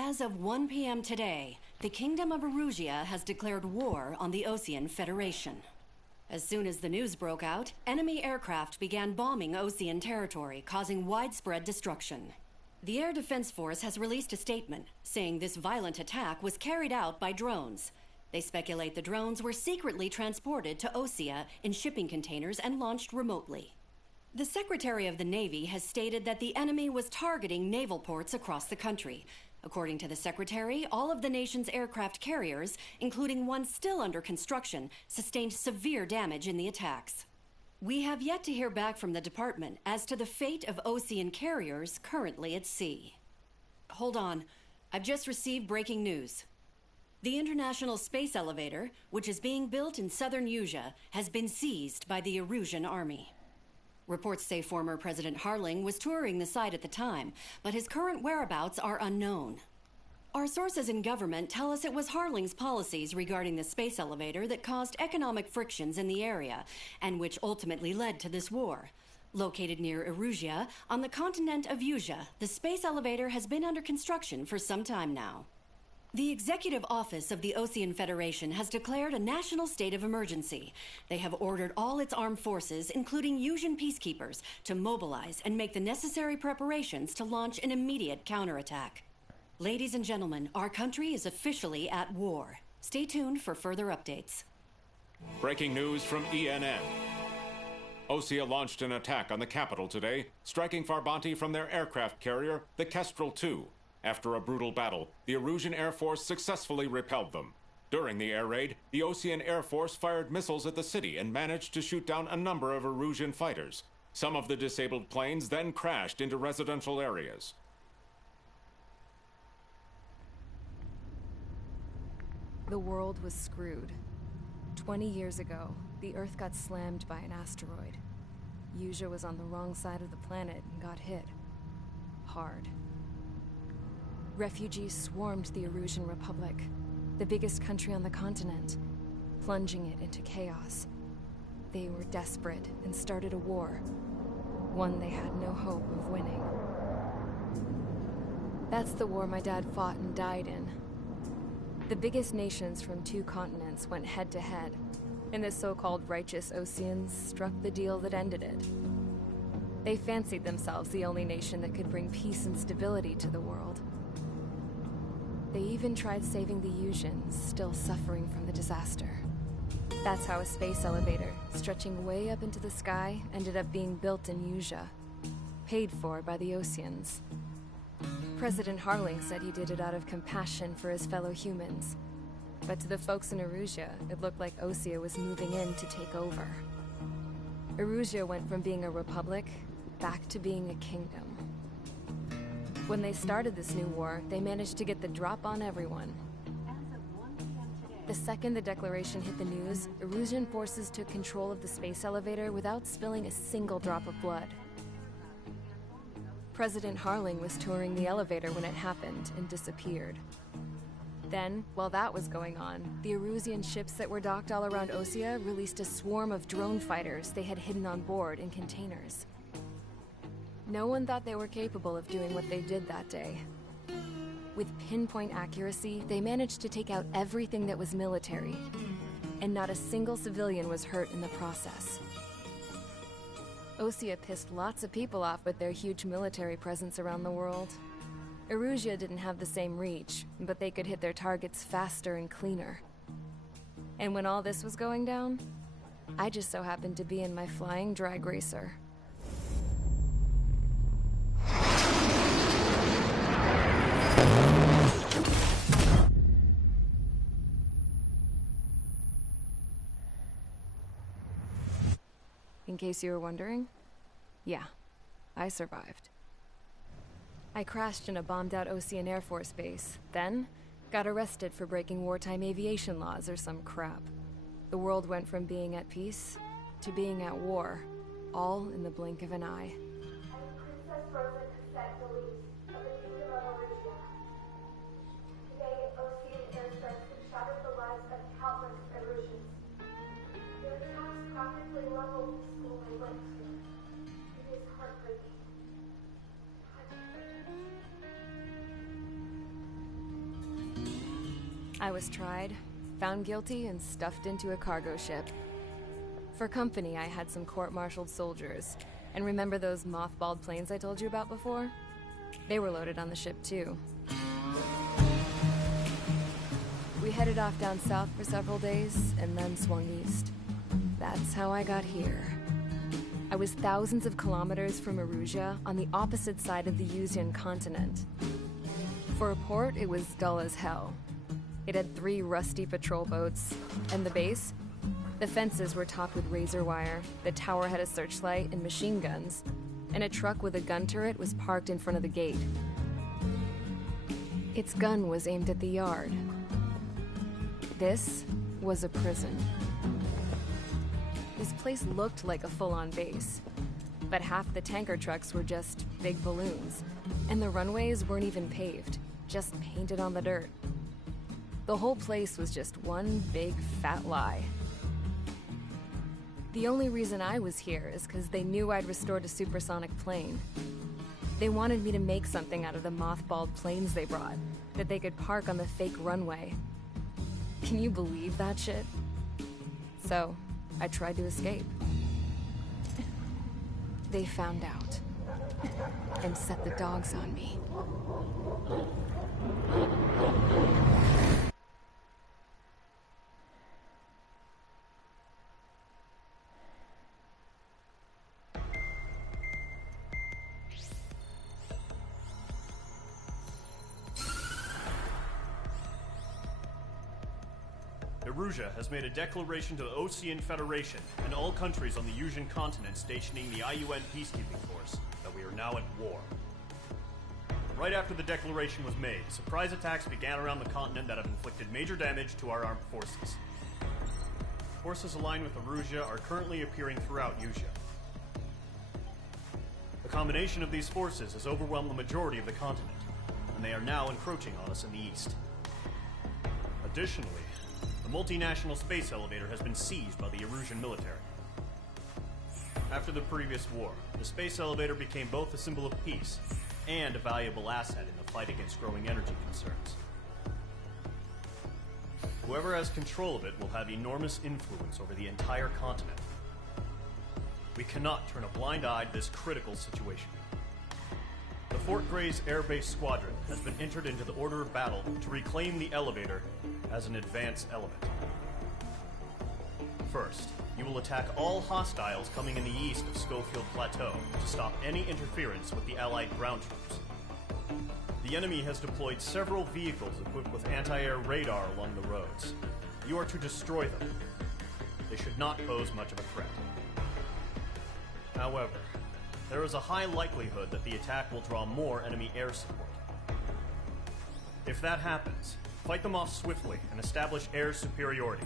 As of 1 p.m. today, the Kingdom of Erusia has declared war on the Osean Federation. As soon as the news broke out, enemy aircraft began bombing Osean territory, causing widespread destruction. The Air Defense Force has released a statement saying this violent attack was carried out by drones. They speculate the drones were secretly transported to Osea in shipping containers and launched remotely. The Secretary of the Navy has stated that the enemy was targeting naval ports across the country. According to the Secretary, all of the nation's aircraft carriers, including one still under construction, sustained severe damage in the attacks. We have yet to hear back from the department as to the fate of Osean carriers currently at sea. Hold on. I've just received breaking news. The International Space Elevator, which is being built in southern Usea, has been seized by the Erusian army. Reports say former President Harling was touring the site at the time, but his current whereabouts are unknown. Our sources in government tell us it was Harling's policies regarding the space elevator that caused economic frictions in the area, and which ultimately led to this war. Located near Erusia, on the continent of Usea, the space elevator has been under construction for some time now. The Executive Office of the Osean Federation has declared a national state of emergency. They have ordered all its armed forces, including Usian peacekeepers, to mobilize and make the necessary preparations to launch an immediate counterattack. Ladies and gentlemen, our country is officially at war. Stay tuned for further updates. Breaking news from ENN. Osea launched an attack on the capital today, striking Farbanti from their aircraft carrier, the Kestrel II. After a brutal battle, the Erusian Air Force successfully repelled them. During the air raid, the Osean Air Force fired missiles at the city and managed to shoot down a number of Erusian fighters. Some of the disabled planes then crashed into residential areas. The world was screwed. 20 years ago, the Earth got slammed by an asteroid. Usea was on the wrong side of the planet and got hit. Hard. Refugees swarmed the Erusian Republic, the biggest country on the continent, plunging it into chaos. They were desperate and started a war, one they had no hope of winning. That's the war my dad fought and died in. The biggest nations from 2 continents went head-to-head, and the so-called righteous Oseans struck the deal that ended it. They fancied themselves the only nation that could bring peace and stability to the world. They even tried saving the Usians, still suffering from the disaster. That's how a space elevator, stretching way up into the sky, ended up being built in Usea, paid for by the Oseans. President Harling said he did it out of compassion for his fellow humans. But to the folks in Erusia, it looked like Osea was moving in to take over. Erusia went from being a republic back to being a kingdom. When they started this new war, they managed to get the drop on everyone. The second the declaration hit the news, Erusian forces took control of the space elevator without spilling a single drop of blood. President Harling was touring the elevator when it happened and disappeared. Then, while that was going on, the Erusian ships that were docked all around Osea released a swarm of drone fighters they had hidden on board in containers. No one thought they were capable of doing what they did that day. With pinpoint accuracy, they managed to take out everything that was military, and not a single civilian was hurt in the process. Osea pissed lots of people off with their huge military presence around the world. Erusia didn't have the same reach, but they could hit their targets faster and cleaner. And when all this was going down, I just so happened to be in my flying drag racer. In case you were wondering, yeah, I survived. I crashed in a bombed-out Osean Air Force base, then got arrested for breaking wartime aviation laws or some crap. The world went from being at peace to being at war, all in the blink of an eye. I was tried, found guilty, and stuffed into a cargo ship. For company, I had some court-martialed soldiers. And remember those mothballed planes I told you about before? They were loaded on the ship, too. We headed off down south for several days, and then swung east. That's how I got here. I was thousands of kilometers from Erusia, on the opposite side of the Yuzian continent. For a port, it was dull as hell. It had 3 rusty patrol boats, and the base? The fences were topped with razor wire, the tower had a searchlight and machine guns, and a truck with a gun turret was parked in front of the gate. Its gun was aimed at the yard. This was a prison. This place looked like a full-on base, but half the tanker trucks were just big balloons, and the runways weren't even paved, just painted on the dirt. The whole place was just one big fat lie. The only reason I was here is because they knew I'd restored a supersonic plane. They wanted me to make something out of the mothballed planes they brought, that they could park on the fake runway. Can you believe that shit? So, I tried to escape. They found out, and set the dogs on me. Erusia has made a declaration to the Ocean Federation and all countries on the Yuzian continent stationing the IUN peacekeeping force that we are now at war. Right after the declaration was made, surprise attacks began around the continent that have inflicted major damage to our armed forces. Forces aligned with Erusia are currently appearing throughout Yusia. The combination of these forces has overwhelmed the majority of the continent, and they are now encroaching on us in the east. Additionally, the multinational space elevator has been seized by the Erusian military. After the previous war, the space elevator became both a symbol of peace and a valuable asset in the fight against growing energy concerns. Whoever has control of it will have enormous influence over the entire continent. We cannot turn a blind eye to this critical situation. The Fort Gray's Air Base Squadron has been entered into the order of battle to reclaim the elevator as an advance element. First, you will attack all hostiles coming in the east of Schofield Plateau to stop any interference with the Allied ground troops. The enemy has deployed several vehicles equipped with anti-air radar along the roads. You are to destroy them. They should not pose much of a threat. However, there is a high likelihood that the attack will draw more enemy air support. If that happens, fight them off swiftly and establish air superiority.